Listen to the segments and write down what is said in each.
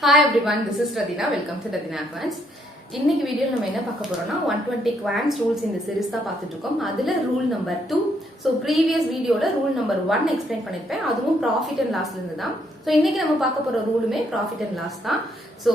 Hi everyone, this is Radhina. Welcome to Radhina Advance. இன்னைக்கு வீடியோல நம்ம என்ன பார்க்க போறோம்னா 120 குவான்ஸ் ரூல்ஸ் இந்த சீரிஸ் தான் பார்த்துட்டு இருக்கோம். அதுல ரூல் நம்பர் 2. சோ ப்ரீவியஸ் வீடியோல ரூல் நம்பர் 1 எக்ஸ்பிளைன் பண்ணிருப்பேன். அதுவும் ப்ராஃபிட் அண்ட் லாஸ்ல இருந்து தான். சோ இன்னைக்கு நம்ம பார்க்க போற ரூலுமே ப்ராஃபிட் அண்ட் லாஸ் தான். சோ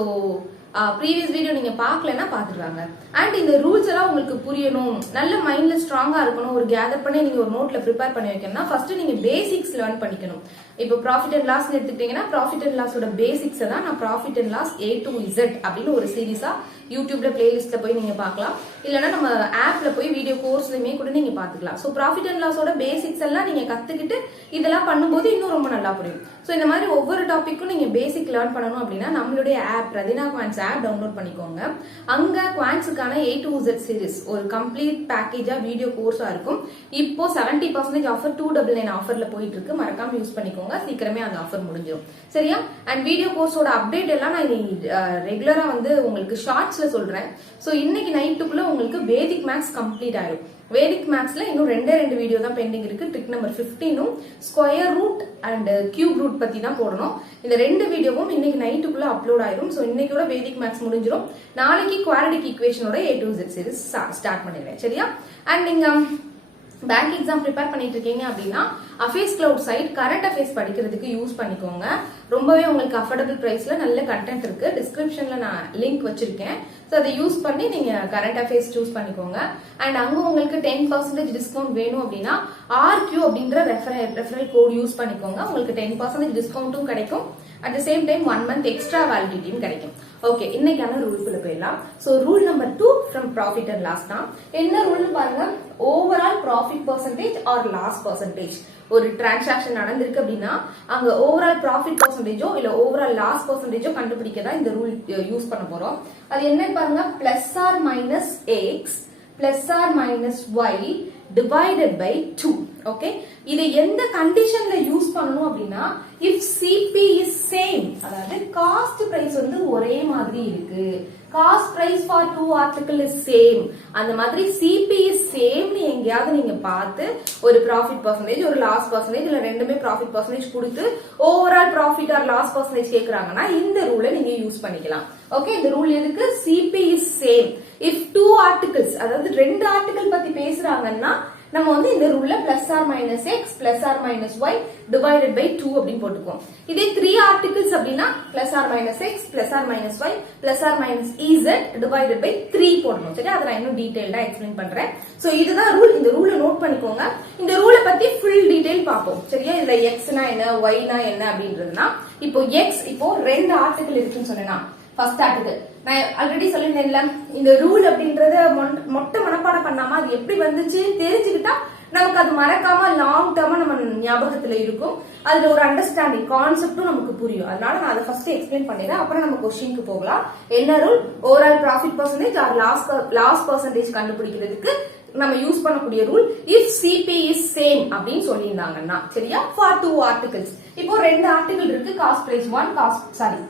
ப்ரீவியஸ் வீடியோ நீங்க பார்க்கலன்னா பாத்துறாங்க. அண்ட் இந்த ரூல்ஸ் எல்லாம் உங்களுக்கு புரியணும், நல்ல மைண்ட்ல ஸ்ட்ராங்கா இருக்கணும், ஒரு கேதர் பண்ணி நீங்க ஒரு நோட்ல ப்ரிப்பேர் பண்ணி வைக்கணும்னா ஃபர்ஸ்ட் நீங்க பேசிக்ஸ் லேர்ன் பண்ணிக்கணும். இப்போ ப்ராஃபிட் அண்ட் லாஸ் எடுத்துக்கிட்டீங்கன்னா ப்ராஃபிட் அண்ட் லாஸோட பேசிக்ஸ் தான் நான் profit and loss A to Z அப்படின்னு ஒரு சீரீஸா யூடியூப்ல பிளேலிஸ்ட்ல போய் நீங்க பார்க்கலாம். இல்லைன்னா நம்ம ஆப்ல போய் வீடியோ கோர்ஸ்லயுமே கூட நீங்க பாத்துக்கலாம். சோ ப்ராஃபிட் அண்ட் லாஸோட பேசிக்ஸ் எல்லாம் நீங்க கத்துக்கிட்டு இதெல்லாம் பண்ணும்போது இன்னும் ரொம்ப நல்லா புரியும். சோ இந்த மாதிரி ஒவ்வொரு டாபிக்கும் நீங்க பேசிக் லேர்ன் பண்ணணும் அப்படின்னா நம்மளுடைய app Rathina quants app download பண்ணிக்கோங்க. அங்க குவான்ஸுக்கான A to Z சீரிஸ் ஒரு கம்ப்ளீட் பேக்கேஜா வீடியோ கோர்ஸா இருக்கும். இப்போ 70% ஆஃபர் 299 ஆஃபர்ல போயிட்டு இருக்கு. மறக்காம யூஸ் பண்ணிக்கோங்க, சீக்கிரமே அந்த ஆஃபர் முடிஞ்சிடும். சரியா? அண்ட் வீடியோ கோர்ஸோட அப்டேட் எல்லாம் நான் ரெகுலரா வந்து உங்களுக்கு ஷார்ட்ஸ்ல சொல்றேன். சோ இன்னைக்கு நைட்டுக்குள்ள உங்களுக்கு வேதிக் மேக்ஸ் கம்ப்ளீட் ஆயிடும். வேதிக் மேக்ஸ்ல இன்னும் ரெண்டு வீடியோ தான் பெண்டிங் இருக்கு. ட்ரிக் நம்பர் 15ம் square root and cube root பத்தி தான் போடணும். இந்த ரெண்டு வீடியோவும் இன்னைக்கு நைட்டுக்குள்ள அப்லோட் ஆயிடும். சோ இன்னைக்குள்ள வேதிக் மேக்ஸ் முடிஞ்சிடும். நாளைக்கு குவாட்ரடிக் ஈக்குவேஷனோட A to Z series start பண்ணிடுவேன். சரியா? அண்ட் நீங்க பேங்க் எக்ஸாம் ப்ரிப்பேர் பண்ணிட்டு இருக்கீங்க அப்படின்னா affairs cloud side current affairs படிக்கிறதுக்கு யூஸ் பண்ணிக்கோங்க. ரொம்பவே உங்களுக்கு அஃபோர்டபிள் பிரைஸ்ல நல்ல கண்டென்ட் இருக்கு. டிஸ்கிரிப்ஷன்ல நான் லிங்க் வச்சிருக்கேன். ஸோ அதை யூஸ் பண்ணி நீங்க கரண்ட் அஃபேர்ஸ் சூஸ் பண்ணிக்கோங்க. அண்ட் அங்க உங்களுக்கு 10% டிஸ்கவுண்ட் வேணும் அப்படின்னா RQ அப்படின்ற ரெஃபரல் கோட் யூஸ் பண்ணிக்கோங்க. உங்களுக்கு 10% டிஸ்கவுண்ட்டும் கிடைக்கும். At the same time 1 month extra வேலிடிட்டியும் கிடைக்கும். ஓகே, இன்னைக்கான ரூல்ஸ்ல போயிடலாம். So rule number 2 from profit and loss தான். என்ன ரூல்னு பாருங்க, overall profit percentage or loss percentage. ஒரு டிரான்சாக்ஷன் நடந்திருக்கு அப்படின்னா அங்க ஓவரால் ப்ராஃபிட் பர்சன்டேஜோ இல்ல ஓவரால் லாஸ் பர்சன்டேஜோ கண்டுபிடிக்க தான் இந்த ரூல் யூஸ் பண்ண போறோம். அது என்ன பாருங்க, plus or minus x plus or minus y divided by 2. Okay, இதை எந்த கண்டிஷன்ல யூஸ் பண்ணணும் அப்படின்னா இஃப் சிபி இஸ் சேம், அதாவது காஸ்ட் பிரைஸ் வந்து ஒரே மாதிரி இருக்கு, cost price for 2 article is same, அந்த மாதிரி சிபி இஸ் சேம்னு எங்கேயாவது நீங்க பார்த்து ஒரு ப்ராஃபிட் பர்சன்டேஜ் ஒரு லாஸ் பர்சன்டேஜ் இல்ல ரெண்டுமே ப்ராஃபிட் பர்சன்டேஜ் கொடுத்து overall profit or loss percentage கேக்குறாங்கன்னா இந்த ரூலை நீங்க யூஸ் பண்ணிக்கலாம். ஓகே, இந்த ரூல் எதுக்கு, CP is same if 2 articles, அதாவது 2 ஆர்டிகிள் பத்தி பேசுறாங்கன்னா நம்ம வந்து இந்த ரூல்ல plus or minus x plus or minus y divided by 2 அப்படின்னு போட்டுக்கோம். இதே 3 ஆர்டிகிள்ஸ் அப்படின்னா plus or minus x plus or minus y plus or minus z divided by 3 போடணும். சரி, அதை நான் இன்னும் டீடைல்டா எக்ஸ்பிளைன் பண்றேன். சோ இதுதான் ரூல். இந்த ரூலை நோட் பண்ணிக்கோங்க. இந்த ரூலை பத்தி ஃபுல் டீடைல் பார்ப்போம். சரியா? இதுல எக்ஸ்னா என்ன ஒய்னா என்ன அப்படின்றதுனா இப்போ எக்ஸ் இப்போ 2 ஆர்டிகிள் இருக்குன்னு சொன்னேன்னா ஃபர்ஸ்ட் ஆர்டிகிள் நான் ஆல்ரெடி சொல்லியிருந்தேன்ல, இந்த ரூல் அப்படின்றத மொட்டை மனப்பாடம் பண்ணாம அது எப்படி வந்துச்சு தெரிஞ்சுக்கிட்டா நமக்கு அது மறக்காம லாங் டேர்மா நம்ம ஞாபகத்துல இருக்கும். அதுல ஒரு அண்டர்ஸ்டாண்டிங் கான்செப்டும் நமக்கு புரியும். அதனால நான் அதை ஃபர்ஸ்ட் எக்ஸ்பிளைன் பண்ணிடுறேன், அப்புறம் நம்ம கொஸ்டினுக்கு போகலாம். என்ன rule, overall profit percentage or loss percentage கண்டுபிடிக்கிறதுக்கு நம்ம யூஸ் பண்ணக்கூடிய rule if CP is same அப்படின்னு சொல்லியிருந்தாங்கன்னா. சரியா? For 2 articles. இப்போ 2 ஆர்டிகிள் இருக்கு, cost price 1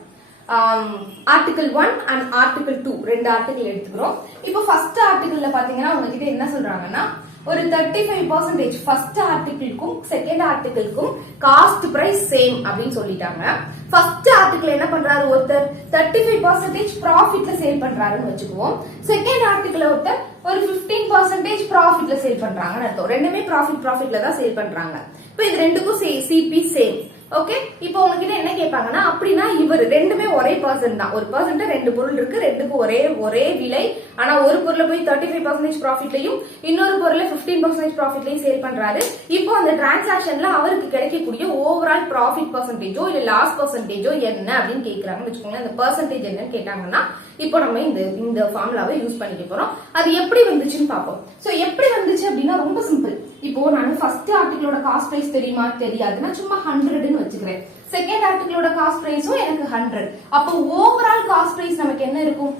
article 1 and article 2 2 article எடுத்துக்கிறோம். இப்போ ஃபர்ஸ்ட் ஆர்டிகிள்ல பாத்தீங்கன்னா உங்ககிட்ட என்ன சொல்றாங்கன்னா ஒரு 35% ஃபர்ஸ்ட் ஆர்டிகிளுக்கும் செகண்ட் ஆர்டிகிளுக்கும் காஸ்ட் பிரைஸ் சேம் அப்படின்னு சொல்லிட்டாங்க. ஃபர்ஸ்ட் ஆர்டிகிள் என்ன பண்றாரு, ஒருத்தர் 35% ப்ராஃபிட்ல சேல் பண்றாருன்னு வச்சுக்குவோம். செகண்ட் ஆர்டிகிள் ஒருத்தர் ஒரு 15% ப்ராஃபிட்ல சேல் பண்றாங்கன்னு அர்த்தம். ரெண்டுமே ப்ராஃபிட்ல தான் சேல் பண்றாங்க. இப்போ இது ரெண்டுக்கும் சிபி சேம். ஓகே, இப்போ உங்ககிட்ட என்ன கேட்பாங்கன்னா அப்படின்னா இவர் ரெண்டுமே ஒரே பர்சன் தான். ஒரு பர்சன்ட் 2 பொருள் இருக்கு, ரெண்டுக்கும் ஒரே விலை. ஆனா ஒரு பொருளை போய் 35% ப்ராஃபிட்லயும் இன்னொரு பொருளை 15% ப்ராஃபிட்லயும் சேல் பண்றாரு. இப்போ அந்த டிரான்சாக்ஷன்ல அவருக்கு கிடைக்கக்கூடிய ஓவரால் ப்ராஃபிட் பர்சன்டேஜோ இல்ல லாஸ் பர்சன்டேஜோ என்ன அப்படின்னு கேட்கறாங்கன்னு வச்சுக்கோங்க. அந்த பர்சன்டேஜ் என்னன்னு கேட்டாங்கன்னா இப்போ நம்ம இந்த ஃபார்முலாவை யூஸ் பண்ணிக்க போறோம். அது எப்படி வந்துச்சுன்னு பார்ப்போம். சோ எப்படி வந்துச்சு அப்படின்னா ரொம்ப சிம்பிள். இப்போ நான் ஃபர்ஸ்ட் ஆர்டிகிளோட காஸ்ட் பிரைஸ் தெரியுமா, தெரியாதுன்னா சும்மா 100ன்னு வச்சுக்கிறேன். செகண்ட் ஆர்டிகிளோட காஸ்ட் பிரைஸும் எனக்கு 100. அப்போ ஓவரால் காஸ்ட் பிரைஸ் நமக்கு என்ன இருக்கும்,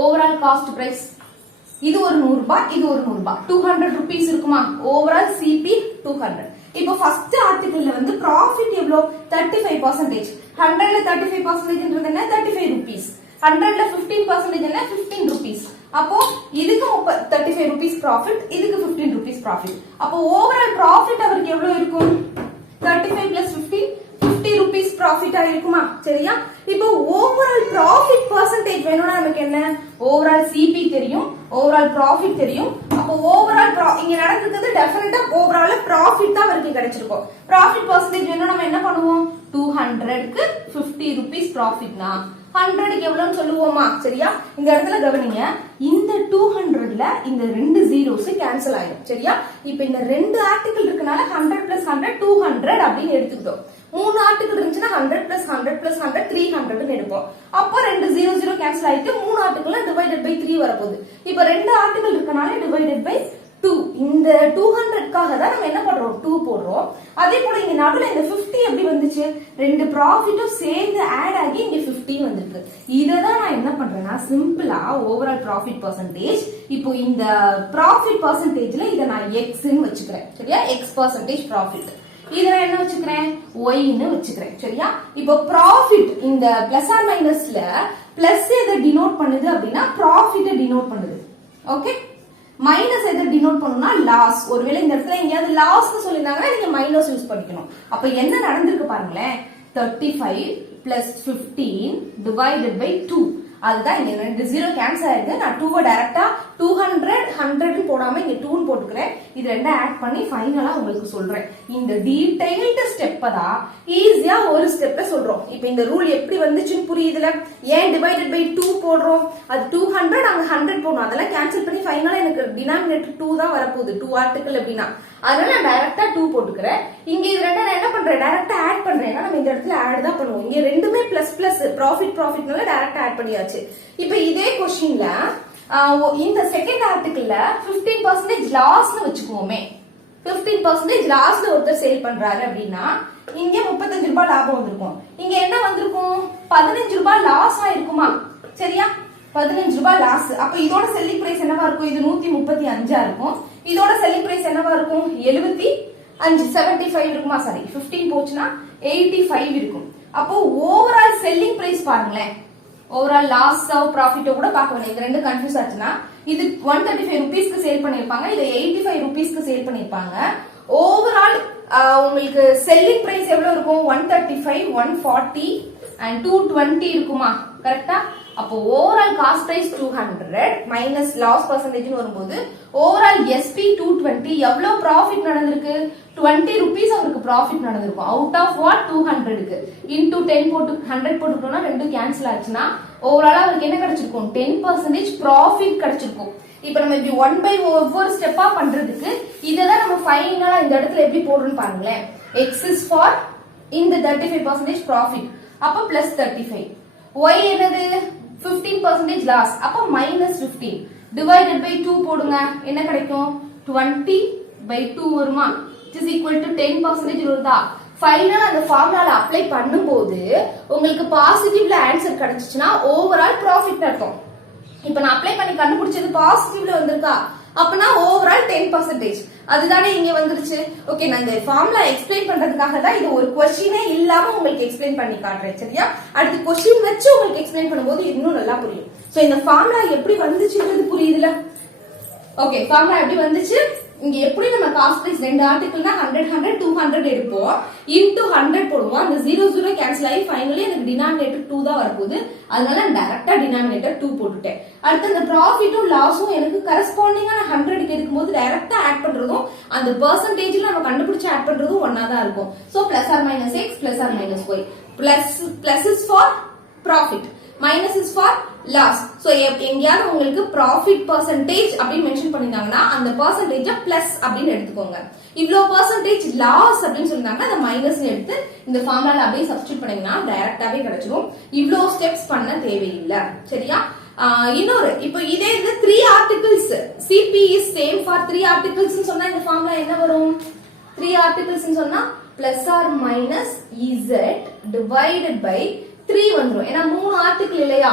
ஓவரால் காஸ்ட் பிரைஸ் இது ஒரு 100 ரூபாய், இது ஒரு 100 ரூபாய், 200 ருபீஸ் இருக்குமா. Overall CP 200. இப்போ ஃபர்ஸ்ட் ஆர்டிகிள்ல வந்து ப்ராஃபிட் எவ்வளவு, 35%. 100ல 35% என்ன, 35 ருபீஸ். 100ல 15% என்ன, 15 ருபீஸ். அப்போ இதுக்கு 35 ருபீஸ் ப்ராஃபிட், இதுக்கு 15 ருபீஸ் ப்ராஃபிட். அப்போ ஓவரால் ப்ராஃபிட் அவருக்கு எவ்வளவு இருக்கும், 35 பிளஸ் 15 50 rupees rupees profit இருக்குமா சரியா இப்போ overall profit percentage வேணும்னா நமக்கு என்ன overall CP தெரியும் overall profit தெரியும் அப்போ overall இங்க நடந்துக்கிறது டெஃபினட்டா overall profit தான் வரைக்கும் கிடைச்சிருக்கும் profit percentage வேணும்னா நம்ம என்ன பண்ணுவோம் 200 க்கு 50 rupees profit னா 100 க்கு எவ்வளவுன்னு சொல்லுவோமா சரியா இந்த இடத்துல கவனிங்க இந்த 200ல இந்த ரெண்டு zeros கேன்சல் ஆயிடும் சரியா இப்போ இந்த ரெண்டு ஆர்டிகிள் இருக்கனால 100 plus 100 200 அப்படினு எடுத்துக்கிட்டோம் மூணு ஆர்டிகிள் இருந்துச்சுனா 100 plus 100 plus 100 300 ன்னு எடுப்போம் அப்ப ரெண்டு 0 கேன்சல் ஆயிட்டு மூணு ஆர்டிகிள்ல டிவைடட் பை 3 வரப்போகுது இப்போ ரெண்டு ஆர்டிகிள் இருக்கனால டிவைடட் பை 2 இந்த 200 க்காக தான் நம்ம என்ன பண்றோம் 2 போடுறோம் அதே போல இங்க நடுவுல இந்த 50 எப்படி வந்துச்சு ரெண்டு ப்ராஃபிட்டும் சேர்ந்து ஆட் ஆகி இங்க 50 வந்திருக்கு இத தான் நான் என்ன பண்றேன்னா சிம்பிளா ஓவரால் ப்ராஃபிட் பெர்சன்டேஜ் இப்போ இந்த ப்ராஃபிட் பெர்சன்டேஜ்ல இத நான் x ன்னு வச்சுக்கிறேன் சரியா x% ப்ராஃபிட் இத நான் என்ன வச்சுக்கிறேன் y ன்னு வச்சுக்கிறேன் சரியா இப்போ ப்ராஃபிட் இந்த பிளஸ் ஆர் மைனஸ்ல பிளஸ் எதை டினோட் பண்ணுது அப்படினா ப்ராஃபிட்ட டினோட் பண்ணுது ஓகே மைனஸ் எதை டினோட் பண்ணுனா லாஸ் ஒருவேளை இந்த இடத்துல எங்கயாவது லாஸ்னு சொல்லிருந்தாங்கன்னா நீங்க மைனஸ் யூஸ் பண்ணிக்கணும் அப்ப என்ன நடந்திருக்கு பாருங்களேன் 35 plus 15 divided by 2 அதுதான் இங்க ரெண்டு 0 கேன்சல் ஆயிடுது நான் 2 டைரக்டா 200 100 போடாம இங்க 2 போட்டுக்கிறேன் இது ரெண்டும் ஆட் பண்ணி ஃபைனலா உங்களுக்கு சொல்றேன் இந்த டீடைல்டு ஸ்டெப் தான் ஈஸியா ஒரு ஸ்டெப்ல சொல்றோம் இப்போ இந்த ரூல் எப்படி வந்துச்சுன்னு புரியுதுல ஏன் டிவைடட் பை 2 போடுறோம் அது 200 அங்க 100 போடணும் அதெல்லாம் கேன்சல் பண்ணி ஃபைனலா எனக்கு டினாமினேட்டர் 2 தான் வரப்போகுது 2 ஆர்டிகிள் அப்படினா அதனால நான் டைரக்டா 2 போட்டுக்கிறேன் இங்க இது ரெண்டும் நான் என்ன பண்றேன் டைரக்டா ஆட் பண்றேன் நம்ம இந்த இடத்துல ஆட் தான் பண்ணுவோம் இங்க ரெண்டுமே பிளஸ் பிளஸ் ப்ராஃபிட்னால டைரக்டா ஆட் பண்ணியாச்சு இப்போ இதே क्वेश्चनல இந்த செகண்ட் ஆர்டிகிள்ல 15% லாஸ்னு வெச்சுக்குவோமே 15% லாஸ்ல ஒருத்தர் சேல் பண்றாரு அப்படினா இங்க 35 ரூபாய் லாபம் வந்திருக்கும் இங்க என்ன வந்திருக்கும் 15 ரூபாய் லாஸ் ஆயிருக்குமா சரியா 15 ரூபாய் லாஸ் அப்ப இதோட செல்லிங் பிரைஸ் என்னவா இருக்கும் இது 135 இருக்கும் இதோட செல்லிங் பிரைஸ் என்னவா இருக்கும் 75 இருக்குமா சாரி 15 போச்சுனா 85 இருக்கும் அப்போ ஓவரால் செல்லிங் பிரைஸ் பாருங்களேன் ஓவரால் லாஸ் ஆஃப் ப்ராஃபிட்டோ கூட பார்க்க வேண்டாம் இந்த ரெண்டு கன்ஃபியூஸ் ஆச்சுனா இது 135 ரூபீஸ்க்கு சேல் பண்ணிருப்பாங்க இது 85 ரூபீஸ்க்கு சேல் பண்ணிருப்பாங்க ஓவரால் உங்களுக்கு செல்லிங் பிரைஸ் எவ்வளவு இருக்கும் 135 140 and 220 இருக்குமா கரெக்ட்டா அப்போ overall cost price 200 minus loss percentage வரும்போது ஓவரால் எஸ்பி 220 எவ்வளவு ப்ராஃபிட் நடந்திருக்கு 20 ரூபீஸ் அவருக்கு ப்ராஃபிட் நடந்திருக்கும் அவுட் ஆஃப் வாட் 200 க்கு இன்டு 10 போட்டு 100 போட்டுட்டோம்னா ரெண்டு கேன்சல் ஆச்சுனா ஓவராலா அவருக்கு என்ன கிடைச்சிருக்கும் 10% ப்ராஃபிட் கிடைச்சிருக்கும் இப்போ நம்ம இப்படி 1 பை ஒவ்வொரு ஸ்டெப்பா பண்றதுக்கு இததான் நம்ம ஃபைனலா இந்த இடத்துல எப்படி போடுறோம்னு பாருங்களேன் x is for இந்த 35% ப்ராஃபிட் அப்ப பிளஸ் 35 y என்னது 15% லாஸ் அப்ப மைனஸ் 15 டிவைடட் பை 2 போடுங்க என்ன கிடைக்கும் 20 by 2 வருமா which is equal to 10% வருதா ஃபைனலா அந்த ஃபார்முலால அப்ளை பண்ணும்போது உங்களுக்கு பாசிட்டிவ்ல ஆன்சர் கிடைச்சிச்சுனா ஓவரால் ப்ராஃபிட் அர்த்தம் இப்போ நான் அப்ளை பண்ணி கண்டுபிடிச்சது பாசிட்டிவ்ல வந்திருக்கா அப்பனா ஓவரால் 10% அதுதானே இங்க வந்துருச்சு ஓகே நான் இந்த ஃபார்முலா எக்ஸ்பிளைன் பண்றதுக்காக தான் இது ஒரு क्वेश्चनே இல்லாம உங்களுக்கு எக்ஸ்பிளைன் பண்ணி காட்றேன் சரியா அடுத்து क्वेश्चन வச்சு உங்களுக்கு எக்ஸ்பிளைன் பண்ணும்போது இன்னும் நல்லா புரியும் சோ இந்த ஃபார்முலா எப்படி வந்துச்சுன்றது புரியுதுல ஓகே ஃபார்முலா எப்படி வந்துச்சு இங்க எப்படி நம்ம காஸ்ட் பிரைஸ் ரெண்டு ஆர்டிகிள்னா 100 100 200 எடுப்போம் இன்டு 100 போடுவோம் அந்த 0 கேன்சல் ஆகி ஃபைனலி எனக்கு டினாமினேட்டர் 2 தான் வரப்போகுது அதனால நான் டைரக்டா டினாமினேட்டர் 2 போட்டுட்டேன் அடுத்து அந்த ப்ராஃபிட்டும் லாஸும் எனக்கு கரஸ்பாண்டிங்கா 100 க்கு எடுக்கும்போது டைரக்டா ஆட் பண்றதும் அந்த பெர்சன்டேஜ்ல நம்ம கண்டுபிடிச்சு ஆட் பண்றதும் ஒண்ணா தான் இருக்கும் so plus or minus x plus or minus y plus is for profit minus is for loss so எங்கயாவது உங்களுக்கு ப்ராஃபிட் பெர்சன்டேஜ் அப்படி மென்ஷன் பண்ணிருந்தாங்கன்னா அந்த பெர்சன்டேஜ பிளஸ் அப்படினு எடுத்துக்கோங்க இவ்ளோ பெர்சன்டேஜ் லாஸ் அப்படினு சொன்னாங்கன்னா அந்த மைனஸ் எடுத்து இந்த ஃபார்முலால அப்படியே சப்ஸ்டிட்யூட் பண்ணீங்கன்னா டைரக்டாவே கிடைச்சிரும் இவ்ளோ ஸ்டெப்ஸ் பண்ண தேவையில்லை சரியா இன்னொரு இப்போ இதே இந்த 3 articles CP is same for 3 articles னு சொன்னா இந்த ஃபார்முலா என்ன வரும் 3 ஆர்டிகிள்ஸ் னு சொன்னா plus or minus z divided by 3 வந்துரும் ஏனா மூணு ஆர்டிகிள் இல்லையா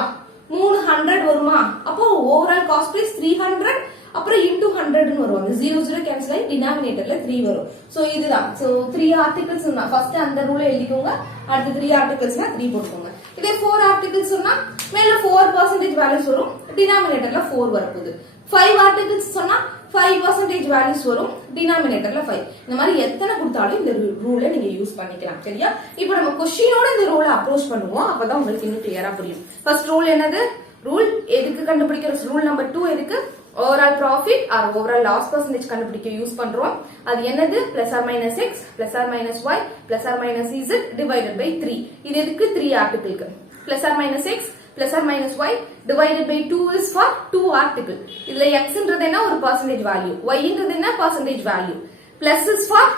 300 வருமா அப்போ ஓவரால் காஸ்ட் பிரைஸ் 300 அப்புறம் into 100 ன்னு வரும் அந்த 0 கேன்சல் ஆகி டினாமினேட்டர்ல 3 வரும் சோ இதுதான் சோ 3 ஆர்டிகிள்ஸ் னா ஃபர்ஸ்ட் அந்த ரூலை எழுதிக்கோங்க அடுத்து 3 ஆர்டிகிள்ஸ்னா 3 போட்டுக்கோங்க இதே 4 ஆர்டிகிள்ஸ் சொன்னா மேல 4% வேல்யூஸ் வரும் டினாமினேட்டர்ல 4 வரப்போகுது 5 ஆர்டிகிள்ஸ் சொன்னா 5% வேல்யூஸ் வரும், டினாமினேட்டர்ல 5. இந்த மாதிரி எத்தனை கொடுத்தாலும் இந்த ரூலை நீங்க யூஸ் பண்ணிக்கலாம். சரியா? இப்போ நம்ம கொஸ்டினோட இந்த ரூலை அப்ரோச் பண்ணுவோம், அப்பதான் உங்களுக்கு இன்னும் கிளியரா புரியும். ஃபர்ஸ்ட் ரூல் என்னது? ரூல் எதுக்கு கண்டுபிடிக்கிற? ரூல் நம்பர் 2 எதுக்கு? Overall profit or overall loss percentage கண்டுபிடிக்க யூஸ் பண்றோம். அது என்னது? Plus or minus x plus or minus y plus or minus z divided by 3. இது எதுக்கு? 3 ஆர்டிகிளுக்கு. Plus or minus x plus or minus y divided by 2 is for 2 article. இதுல எக்ஸ்ன்றது என்ன? ஒரு பர்சன்டேஜ் வேல்யூ. ஒய்ன்றது என்ன? Percentage value. Plus is for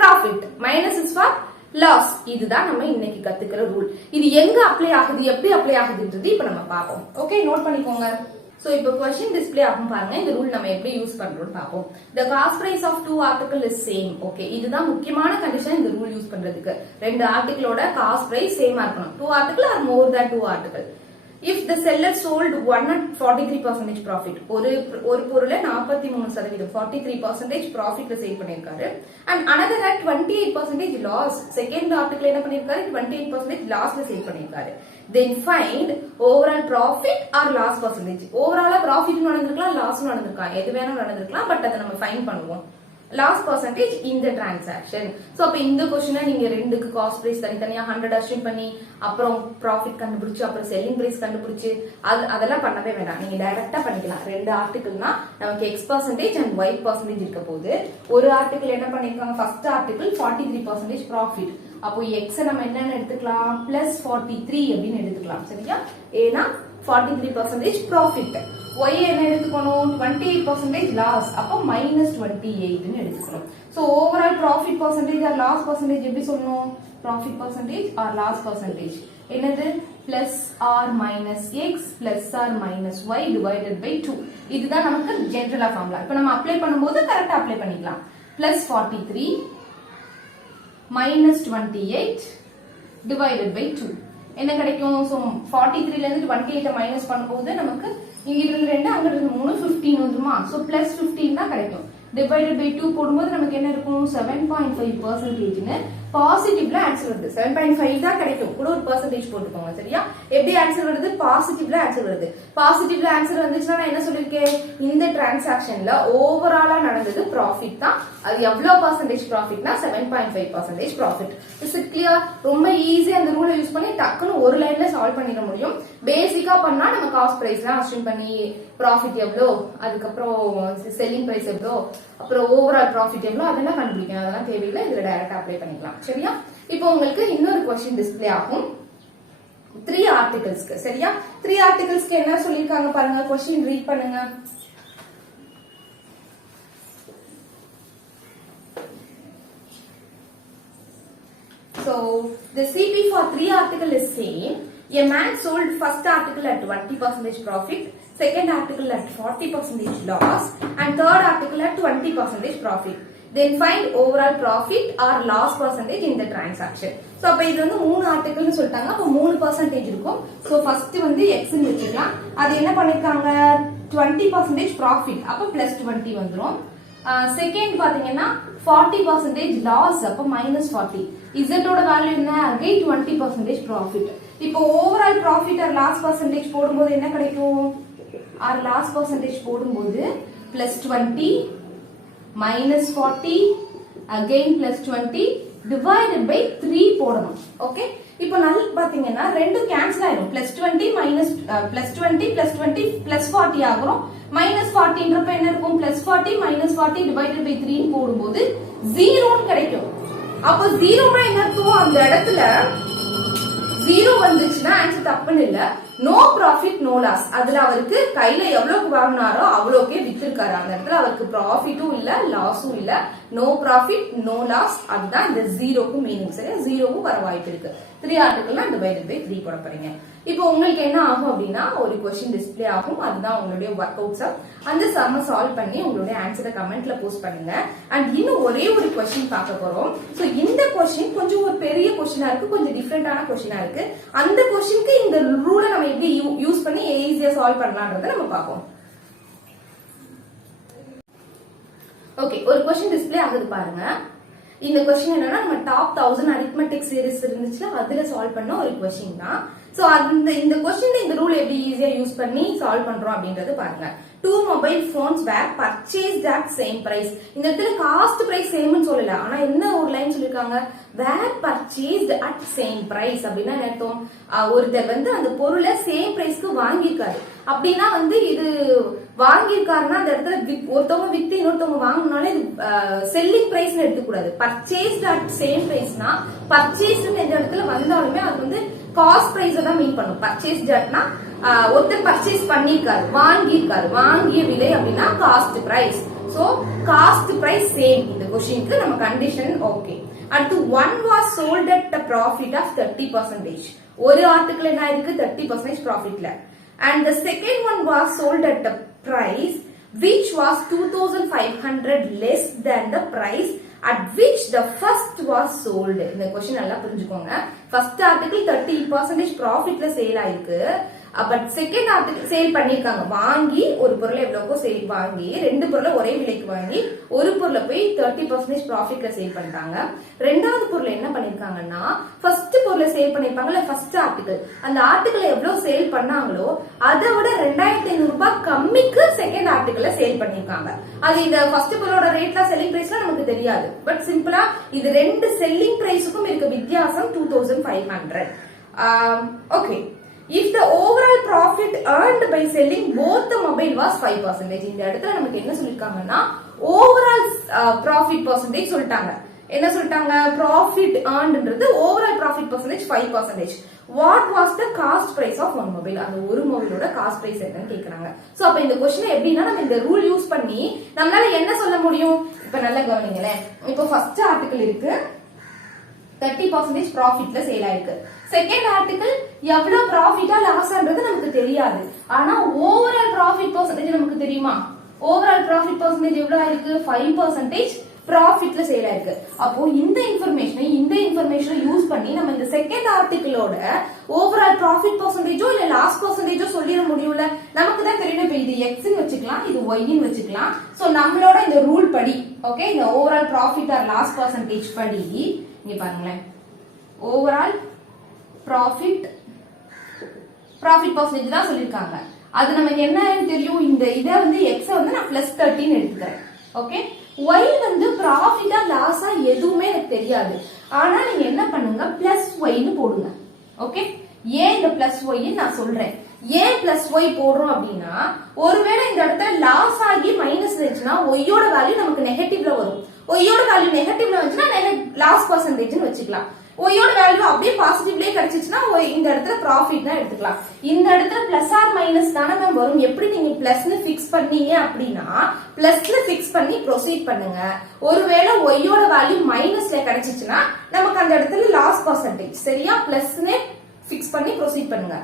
profit, minus is for loss. இதுதான் நம்ம இன்னைக்கு கத்துக்கிற ரூல். இது எங்க அப்ளை ஆகுது, எப்படி அப்ளை ஆகுதுன்றது இப்ப நம்ம பார்ப்போம். ஓகே, நோட் பண்ணிக்கோங்க. சோ இப்போ क्वेश्चन டிஸ்ப்ளே ஆகும் பாருங்க. இந்த ரூல் நம்ம எப்படி யூஸ் பண்றோம்னு பாப்போம். the cost price of 2 article is same. Okay, இதுதான் முக்கியமான கண்டிஷன் இந்த ரூல் யூஸ் பண்றதுக்கு. ரெண்டு ஆர்டிகிளோட காஸ்ட் பிரைஸ் சேமா இருக்கணும். 2 article or more than 2 article. if the seller sold one at 43% profit, ஒரு பொருளை 43% 43% ப்ராஃபிட்ல சேல் பண்ணிருக்காரு. and another at 28% loss, second article என்ன பண்ணிருக்காரு? 28% லாஸ்ல சேல் பண்ணிருக்காரு. then find overall profit or loss percentage. ஓவராலா ப்ராஃபிட் நடந்திருக்கலாம், லாஸ் நடந்திருக்கலாம், எது வேணாலும் நடந்திருக்கலாம். பட் அதை நம்ம ஃபைண்ட் பண்ணுவோம். லாஸ் பர்சன்டேஜ் இந்த டிரான்சாக்ஷன். சோ அப்ப இந்த क्वेश्चन நீங்க ரெண்டுக்கு காஸ்ட் பிரைஸ் தனித்தனியா 100 அஸ்யூம் பண்ணி அப்புறம் ப்ராஃபிட் கண்டுபிடிச்சு அப்புறம் செல்லிங் பிரைஸ் கண்டுபிடிச்சு அதெல்லாம் பண்ணவே வேண்டாம். நீங்க டைரக்டா பண்ணிக்கலாம். ரெண்டு ஆர்டிகிள்னா நமக்கு x percentage and y percentage இருக்க போது ஒரு ஆர்டிகிள் என்ன பண்ணிருக்காங்க? First article 43% profit. அப்போ எக்ஸ் நம்ம என்னன்னு எடுத்துக்கலாம்? பிளஸ் 43 அப்படின்னு எடுத்துக்கலாம். சரியா? ஏன்னா 43% ப்ராஃபிட். y என்ன எடுத்துக்கணும்? 28% லாஸ். அப்ப மைனஸ் 28 ன்னு எடுத்துக்கணும். So overall profit percentage or loss percentage எப்படி சொல்லணும்? Profit percentage or loss percentage என்னது? Plus or minus x plus or minus y divided by 2. இதுதான் நமக்கு ஜெனரலா ஃபார்முலா. இப்போ நம்ம அப்ளை பண்ணும்போது கரெக்டா அப்ளை பண்ணிக்கலாம். பிளஸ் 43 மைனஸ் 28 டிவைடட் பை 2 என்ன கிடைக்கும்? சோ 43 ல இருந்து 28 மைனஸ் பண்ணும்போது நமக்கு இங்க இருந்து 2 அங்க இருந்து 3 15 வந்துருமா? சோ பிளஸ் 15 தான் கிடைக்கும். டிவைடட் பை 2 போடும்போது நமக்கு என்ன இருக்கும்? 7.5% ன்னு பாசிட்டிவ்ல ஆன்சர் வருது. 7.5 தான் கிடைக்கும். கூட ஒரு பெர்சன்டேஜ் போட்டுக்கோங்க. சரியா? எப்படி ஆன்சர் வருது? பாசிட்டிவ்ல ஆன்சர் வருது. பாசிட்டிவ்ல ஆன்சர் வந்துச்சுன்னா நான் என்ன சொல்லிருக்கேன்? இந்த டிரான்சாக்ஷன்ல ஓவராலா நடந்தது ப்ராஃபிட் தான். அது எவ்வளவு பர்சன்டேஜ் ப்ராஃபிட்னா 7.5% ப்ராஃபிட். Is it clear? ரொம்ப ஈஸியா அந்த ரூலை யூஸ் பண்ணி டக்குன்னு ஒரு லைன்ல சால்வ் பண்ணிட முடியும். பேசிக்கா பண்ணா நம்ம காஸ்ட் பிரைஸ்லாம் அஸ்யூம் பண்ணி ப்ராஃபிட் எவ்வளோ, அதுக்கப்புறம் செல்லிங் பிரைஸ் எவ்வளோ, அப்புறம் ஓவரால் ப்ராஃபிட் எவ்வளோ அதெல்லாம் கண்டுபிடிக்கணும். அதெல்லாம் தேவையில்லை. இதுல டைரக்டா அப்ளை பண்ணிக்கலாம். சரியா? இப்போ உங்களுக்கு இன்னொரு क्वेश्चन டிஸ்ப்ளே ஆகும் 3 ஆர்டிகல்ஸ்க்கு. சரியா? 3 ஆர்டிகல்ஸ்க்கு என்ன சொல்லிருக்காங்க பாருங்க. क्वेश्चन ரீட் பண்ணுங்க. So the CP for 3 article is same. A man sold first article at 20% profit, second article at 40% loss, and third article at 20% profit. Then find overall profit or loss percentage in the transaction. So அப்ப இது வந்து 3 ஆர்டிகிள்னு சொல்லிட்டாங்க. அப்ப 3% இருக்கும். So first வந்து x ன்னு வெச்சுக்கலாம். அது என்ன பண்ணிருக்காங்க? 20% profit. அப்ப plus 20 வந்துரும். செகண்ட் பாத்தீங்கன்னா 40% லாஸ். அப்ப minus 40. z ஓட வேல்யூ என்ன? again 20% profit. இப்போ overall profit or loss percentage போடும்போது என்ன கிடைக்கும்? ஆர் லாஸ் பர்சன்டேஜ் போடும்போது plus 20 minus 40 again plus 20 divided by 3 போடணும். ஓகே, இப்போ நல்லா பாத்தீங்கன்னா ரெண்டு கேன்சல் ஆயிடும். Plus 20 minus plus 20 plus 20 plus 40 ஆகும். மைனஸ் 40ன்றப்ப என்ன இருக்கும்? பிளஸ் 40 மைனஸ் 40 டிவைடட் பை 3 போடும்போது 0 கிடைக்கும். அப்போ 0 என்ன அர்த்தம்? அந்த இடத்துல 0 வந்துச்சுன்னா ஆன்சர் தப்புன்னு இல்ல. No profit no loss. அதுல அவருக்கு கையில எவ்வளவுக்கு வாங்கினாரோ அவ்வளோக்கே வித்திருக்காரு. அந்த இடத்துல அவருக்கு ப்ராஃபிட்டும் இல்ல லாஸும் இல்ல. No profit no loss. அதுதான் இந்த 0க்கு மீனிங். சரியா? 0க்கும் வர வாய்ப்பு இருக்கு. 3 ஆர்டிகல்னா டிவைடட் பை 3 போட போறீங்க. இப்போ உங்களுக்கு என்ன ஆகும் அப்படின்னா ஒரு क्वेश्चन டிஸ்ப்ளே ஆகும். அதுதான் உங்களுடைய ஒர்க் அவுட் சம். அந்த சம்ம சால்வ் பண்ணி உங்களுடைய ஆன்சரை கமெண்ட்ல போஸ்ட் பண்ணுங்க. அண்ட் இன்னும் ஒரே ஒரு क्वेश्चन பார்க்க போறோம். சோ இந்த क्वेश्चन கொஞ்சம் ஒரு பெரிய क्वेश्चनா இருக்கு, கொஞ்சம் டிஃபரெண்டான क्वेश्चनா இருக்கு. அந்த क्वेश्चनக்கு இந்த ரூலை நம்ம எப்படி யூஸ் பண்ணி ஈஸியா சால்வ் பண்ணலாம்ன்றத நம்ம பார்ப்போம். ஓகே, ஒரு क्वेश्चन டிஸ்ப்ளே ஆகுது பாருங்க. இந்த क्वेश्चन என்னன்னா நம்ம டாப் 1000 அரித்மெட்டிக் சீரிஸ் இருந்துச்சுல அதுல சால்வ் பண்ண ஒரு क्वेश्चन தான். சோ இந்த क्वेश्चन இந்த ரூல் எப்படி ஈஸியா யூஸ் பண்ணி சால்வ் பண்றோம் அப்படின்றது பாருங்க. Two mobile phones were purchased at same price. இந்த இடத்துல காஸ்ட் பிரைஸ் சேம்னு சொல்லல, ஆனா என்ன ஒரு லைன் சொல்லிருக்காங்க, were purchased at same price அப்படின்னா என்ன அர்த்தம், ஒருத்தர் வந்து அந்த பொருளை சேம் பிரைஸ்க்கு வாங்கியிருக்காரு அப்படின்னா வந்து இது வாங்கியிருக்காருன்னா அந்த இடத்துல ஒருத்தவங்க வித்து இன்னொருத்தவங்க வாங்கினாலே இது செல்லிங் பிரைஸ் எடுத்துக்கூடாது. பர்ச்சேஸ்ட் அட் சேம் பிரைஸ்னா பர்ச்சேஸ்ட் எந்த இடத்துல வந்தாலுமே அது வந்து காஸ்ட் பிரைஸ் தான் மீன் பண்ணும். பர்ச்சேஸ்ட் அட்னா ஒருத்தர் பர்ச்சேஸ் பண்ணிருக்காரு, வாங்கியிருக்காரு, வாங்கிய விலை அப்படின்னா cost price. So cost price same. இந்த क्वेश्चनக்கு நம்ம கண்டிஷன் ஓகே. அடுத்து one was sold at a profit of 30%. ஒரு ஆர்டிகிள் என்ன இருக்கு 30% ப்ராஃபிட்ல. And the second one was sold at a price which was 2500 less than the price at which the first was sold. இந்த question நல்லா புரிஞ்சுக்கோங்க. First article 30% ப்ராஃபிட்ல sale ஆயிருக்கு, but second article sale பண்ணிருக்காங்க. வாங்கி ஒரு பொருளை எவ்வளவுக்கோ சேல் வாங்கி ரெண்டு பொருளை ஒரே விலைக்கு வாங்கி ஒரு பொருளை போய் 30% ப்ராஃபிட்ல சேல் பண்ணிட்டாங்க. ரெண்டாவது பொருளை என்ன பண்ணிருக்காங்கன்னா ஃபர்ஸ்ட் பொருளை சேல் பண்ணிருப்பாங்கல்ல ஃபர்ஸ்ட் ஆர்டிகிள், அந்த ஆர்டிகிள் எவ்வளவு சேல் பண்ணாங்களோ அதை விட 2500 ரூபாய் கம்மிக்கு செகண்ட் ஆர்டிகிள் சேல் பண்ணிருக்காங்க. அது இந்த ஃபர்ஸ்ட் பொருளோட ரேட்ல செல்லிங் பிரைஸ்ல நமக்கு தெரியாது, பட் சிம்பிளா இது ரெண்டு செல்லிங் பிரைஸுக்கும் இருக்க வித்தியாசம் 2500. Okay. If the overall profit earned by selling both the mobile was 5%. இந்த இடத்துல நமக்கு என்ன சொல்லிருக்காங்கன்னா overall profit percentage சொல்லிட்டாங்க. என்ன சொல்லிட்டாங்க, profit earnedன்றது overall profit percentage 5%. What was the cost price of one mobile? அந்த ஒரு மொபைலோட காஸ்ட் பிரைஸ் என்னன்னு கேக்குறாங்க. சோ அப்ப இந்த क्वेश्चन எப்படின்னா நம்ம இந்த ரூல் யூஸ் பண்ணி நம்மளால என்ன சொல்ல முடியும், இப்ப நல்லா கவனிங்களே. இப்போ ஃபர்ஸ்ட் ஆர்டிகிள் இருக்கு 30% ப்ராஃபிட்ல சேல் ஆயிருக்கு. செகண்ட் ஆர்டிகிள் எவ்வளவு ப்ராஃபிட்டா லாஸ்ன்றது நமக்கு தெரியாது, ஆனா ஓவரால் ப்ராஃபிட் பெர்சன்டேஜ் நமக்கு தெரியுமா. ஓவரால் ப்ராஃபிட் பெர்சன்டேஜ் எவ்வளவு ஆயிருக்கு 5% ப்ராஃபிட்ல சேல் ஆயிருக்கு. அப்போ இந்த இன்ஃபர்மேஷனை யூஸ் பண்ணி நம்ம இந்த செகண்ட் ஆர்டிகிளோட ஓவரால் ப்ராஃபிட் பெர்சன்டேஜோ இல்ல லாஸ் பெர்சன்டேஜோ சொல்லிட முடியும்ல. நமக்கு தான் தெரியும், இப்ப இது x ன்னு வச்சுக்கலாம், இது y ன்னு வச்சுக்கலாம். சோ நம்மளோட இந்த ரூல் படி ஓகே, இந்த overall profit or loss percentage படி இங்க பாருங்களேன், ஓவரால் ப்ராஃபிட் பெர்சன்டேஜ் தான் சொல்லிருக்காங்க. அது நமக்கு என்ன தெரியும், இந்த இத வந்து x வந்து நான் +30 எடுத்துக்கிறேன். ஓகே, y வந்து ப்ராஃபிட்டா லாஸா எதுவுமே எனக்கு தெரியாது, ஆனா நீங்க என்ன பண்ணுங்க +y ன்னு போடுங்க. ஓகே, ஏன் இந்த +y நான் சொல்றேன். ஏன் +y போடுறோம் அப்படின்னா ஒருவேளை இந்த இடத்துல லாஸ் ஆகி மைனஸ் இருந்துச்சுன்னா ஒய்யோட வேல்யூ நமக்கு நெகட்டிவ்ல வரும். ஒய்யோட வேல்யூ நெகட்டிவ்ல வந்துச்சுன்னா லாஸ் பெர்சன்டேஜ்னு வச்சுக்கலாம். ஒய்யோட வேல்யூ அப்படியே பாசிட்டிவ்லயே கிடைச்சிச்சுன்னா இந்த இடத்துல ப்ராஃபிட் தான் எடுத்துக்கலாம். இந்த இடத்துல பிளஸ் ஆர் மைனஸ் தானே மேம் வரும். எப்படி நீங்க பிளஸ்னு பிக்ஸ் பண்ணீங்க அப்படின்னா பிளஸ்ல பிக்ஸ் பண்ணி ப்ரொசீட் பண்ணுங்க. ஒருவேளை ஒய்யோட வேல்யூ மைனஸ்ல கிடைச்சிச்சுன்னா நமக்கு அந்த இடத்துல லாஸ் பெர்சன்டேஜ் சரியா பிளஸ்னு பிக்ஸ் பண்ணி ப்ரொசீட் பண்ணுங்க.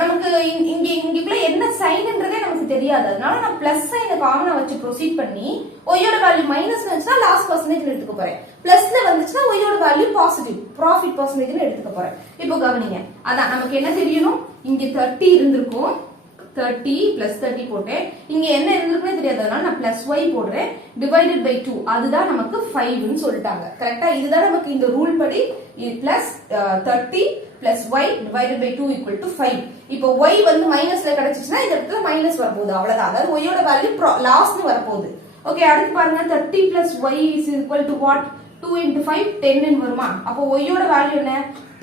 நமக்கு இங்குள்ள என்ன சைன்ன்றதே நமக்கு தெரியாது, அதனால நான் பிளஸ் சைனை காமனா வச்சு ப்ரொசீட் பண்ணி ஒய்யோட வேல்யூ மைனஸ் வந்துச்சுன்னா லாஸ் பெர்சன்டேஜ் எடுத்துக்க போறேன், பிளஸ்ல வந்துச்சுன்னா ஒய்யோட வேல்யூ பாசிட்டிவ் ப்ராஃபிட் பெர்சன்டேஜ் எடுத்துக்க போறேன். இப்போ கவனிங்க, அதான் நமக்கு என்ன தெரியணும், இங்க 30 இருந்திருக்கும், 30 plus 30 போட்டேன், இங்க என்ன இருந்திருக்குன்னு தெரியாது, அதனால நான் +y போடுறேன், டிவைடட் பை 2 அதுதான் நமக்கு 5 ன்னு சொல்லிட்டாங்க. கரெக்டா, இதுதான் நமக்கு இந்த ரூல் படி +30 plus y divided by 2 equal to 5. இப்போ y வந்து மைனஸ்ல கிடைச்சிச்சுன்னா இந்த இடத்துல மைனஸ் வரப்போகுது, அவ்வளவுதான். அதாவது y யோட வேல்யூ லாஸ்னு வரப்போகுது. ஓகே, அடுத்து பாருங்க 30 plus y is equal to what, 2 into 5 10 ன்னு வருமா. அப்போ y யோட வேல்யூ என்ன,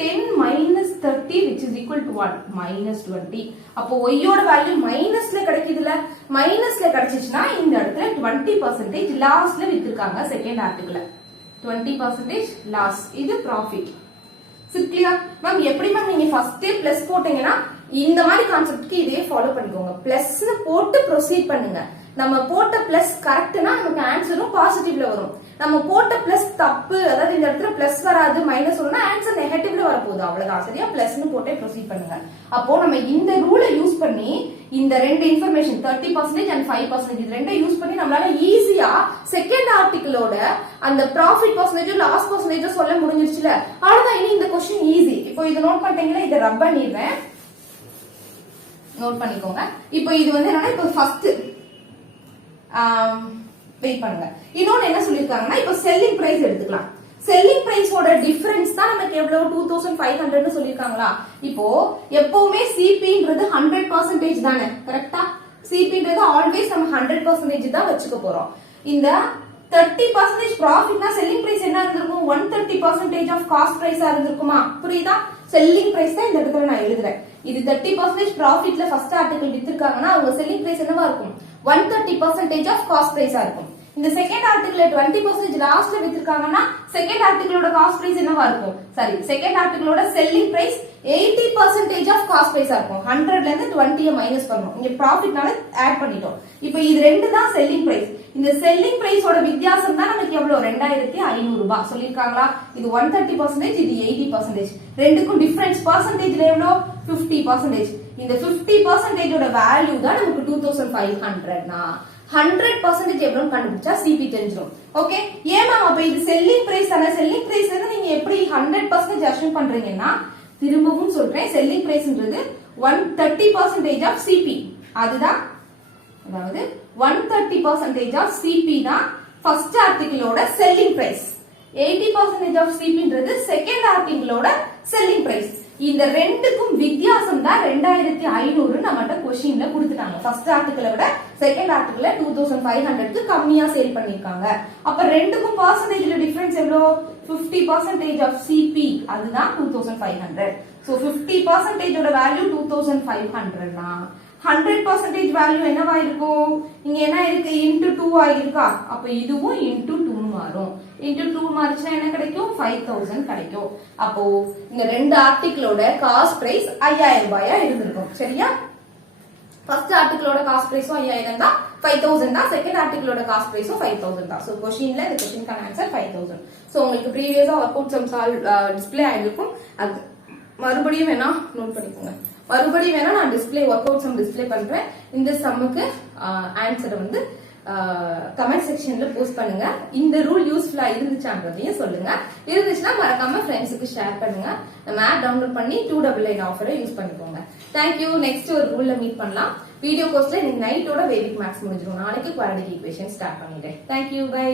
10 minus 30 which is equal to what, minus 20. அப்போ y யோட வேல்யூ மைனஸ்ல கிடைக்குதுல, மைனஸ்ல கிடைச்சிச்சுன்னா இந்த இடத்துல 20% லாஸ்ல வித்திருக்காங்க செகண்ட் ஆர்டிகிள்ல. 20% லாஸ், இது ப்ராஃபிட். சிம்பிளா மேம் எப்படி மேம் நீங்க ஃபர்ஸ்ட் பிளஸ் போட்டீங்கன்னா இந்த மாதிரி கான்செப்ட்க்கு இதே ஃபாலோ பண்ணிக்கோங்க. பிளஸ்னு போட்டு ப்ரொசீட் பண்ணுங்க. நம்ம போட்ட பிளஸ் கரெக்ட்னா நமக்கு ஆன்சரும் பாசிட்டிவ்ல வரும். நம்ம போட்ட பிளஸ் தப்பு, அதாவது இந்த இடத்துல பிளஸ் வராது மைனஸ் வரும்னா ஆன்சர் நெகட்டிவ்ல வரப்போகுது, அவ்வளவுதான். சரியா, பிளஸ்னு போட்டே ப்ரொசீட் பண்ணுங்க. அப்போ நம்ம இந்த ரூலை யூஸ் பண்ணி இந்த ரெண்டு இன்ஃபர்மேஷன் 30% and 5% இது ரெண்டை யூஸ் பண்ணி நம்மளால ஈஸியா செகண்ட் ஆர்டிகிளோட அந்த ப்ராஃபிட் பெர்சன்டேஜோ லாஸ் பெர்சன்டேஜோ சொல்ல முடிஞ்சிருச்சுல, அவ்வளவுதான். இனி இந்த क्वेश्चन ஈஸி. இப்போ இது நோட் பண்ணிட்டீங்களா, இதை ரப் பண்ணிடுறேன், நோட் பண்ணிக்கோங்க. இப்போ இது வந்து என்னன்னா, இப்போ ஃபர்ஸ்ட் வெயிட் பண்ணுங்க. இன்னொன்னு என்ன சொல்லிருக்காங்கன்னா, இப்போ செல்லிங் பிரைஸ் எடுத்துக்கலாம். செல்லிங் பிரைஸோட டிஃபரன்ஸ் தான் நமக்கு எவ்வளவு 2500 சொல்லிருக்காங்களா. இப்போ எப்பவுமே சிபின்றது 100% தானே, கரெக்டா? சிபின்றது ஆல்வேஸ் நம்ம 100% தான் வச்சுக்க போறோம். இந்த 30% ப்ராஃபிட்னா செல்லிங் பிரைஸ் என்ன இருந்திருக்கும்? 130% ஆஃப் காஸ்ட் பிரைஸா இருந்திருக்குமா? புரியுதா? செல்லிங் பிரைஸ் தான் இந்த இடத்துல நான் எழுதுறேன். இது 30% ப்ராஃபிட்ல ஃபர்ஸ்ட் ஆர்டிகல் வித்திருக்காங்கன்னா அவங்க செல்லிங் பிரைஸ் என்னவா இருக்கும்? 130% ஆஃப் காஸ்ட் பிரைஸா இருக்கும். இந்த செகண்ட் ஆர்டிகல்ல 20% லாஸ்ட்ல வித்திருக்காங்கன்னா செகண்ட் ஆர்டிகலோட காஸ்ட் பிரைஸ் என்னவா இருக்கும்? சாரி, செகண்ட் ஆர்டிகலோட செல்லிங் பிரைஸ் 80% ஆஃப் காஸ்ட் பிரைஸா இருக்கும். 100ல இருந்து 20 மைனஸ் பண்ணனும். இங்க ப்ராஃபிட்னால ஆட் பண்ணிட்டோம். இப்போ இது ரெண்டு தான் செல்லிங் பிரைஸ். இந்த செல்லிங் பிரைஸோட வித்தியாசம் தான் நமக்கு எவ்வளவு? 2500 ரூபாய் சொல்லிருக்காங்களா? இது 130%, இது 80%. ரெண்டுக்கும் டிஃபரன்ஸ் பெர்சன்டேஜ்ல எவ்வளவு? 50%. இந்த 50% ஓட வேல்யூ தான் நமக்கு 2500னா 100% எவ்வளவு கண்டுபிடிச்சா சிபி தெரிஞ்சிடும். ஓகே, ஏமா அப்ப இது செல்லிங் பிரைஸ் தானே? செல்லிங் பிரைஸ் நீங்க எப்படி 100% அஷ்யூம் பண்றீங்கன்னா, திரும்பவும் சொல்றேன், செல்லிங் பிரைஸ்ன்றது 130% ஆஃப் சிபி. அதுதான், அதாவது 130% ஆஃப் சிபி தான் ஃபர்ஸ்ட் ஆர்டிகிளோட செல்லிங் பிரைஸ். 80% ஆஃப் சிபின்றது செகண்ட் ஆர்டிகிளோட செல்லிங் பிரைஸ். இந்த ரெண்டுக்கும் வித்தியாசம் தான் 2500 நம்மகிட்ட क्वेश्चनல கொடுத்துட்டாங்க. ஃபர்ஸ்ட் ஆர்டிகிளை விட செகண்ட் ஆர்டிகிள 2500க்கு கம்மியா சேல் பண்ணிருக்காங்க. அப்ப ரெண்டுக்கும் பெர்சன்டேஜ்ல டிஃபரன்ஸ் எவ்வளவு? 50% ஆஃப் சிபி, அதுதான் 2500. சோ 50% ஓட வேல்யூ 2500னா 100% வேல்யூ என்னவா இருக்கும்? இங்க என்ன இருக்கு? இன்டு 2 ஆயிருக்கா? அப்ப இதுவும் இன்டு 2 மாறும். இன்டு 2 மாறுச்சுன்னா என்ன கிடைக்கும்? 5000 கிடைக்கும். அப்போ இந்த ரெண்டு ஆர்டிகிளோட காஸ்ட் பிரைஸ் 5000 ரூபாயா இருந்திருக்கும். சரியா? ஃபர்ஸ்ட் ஆர்டிகிளோட காஸ்ட் பிரைஸும் 5000 தான், 5000 தான். செகண்ட் ஆர்டிகிளோட காஸ்ட் பிரைஸும் 5000 தான். சோ क्वेश्चनல இந்த क्वेश्चनக்கான ஆன்சர் 5000. சோ உங்களுக்கு ப்ரீவியஸா work out sum solve display ஆயிருக்கும். அது மறுபடியும் வேணா நோட் பண்ணிக்கோங்க. மறுபடியும் வேணா நான் display work out sum display பண்றேன். இந்த சம்முக்கு ஆன்சரை வந்து கமெண்ட் செக்ஷன்ல போஸ்ட் பண்ணுங்க. இந்த ரூல் யூஸ்ஃபுல்லா இருந்துச்சான்றதையும் சொல்லுங்க. இருந்துச்சுன்னா மறக்காம ஃப்ரெண்ட்ஸுக்கு ஷேர் பண்ணுங்க. நம்ம ஆப் டவுன்லோட் பண்ணி 299 ஆஃபரை யூஸ் பண்ணிக்கோங்க. தேங்க்யூ. நெக்ஸ்ட் ஒரு ரூல்ல மீட் பண்ணலாம். வீடியோ கோர்ஸ்ல இன்னைக்கு நைட்டோட வேதிக் மேத்ஸ் முடிஞ்சிடும். நாளைக்கு குவாட்ரடிக் ஈக்குவேஷன் ஸ்டார்ட் பண்ணிட்டேன். தேங்க்யூ. பை.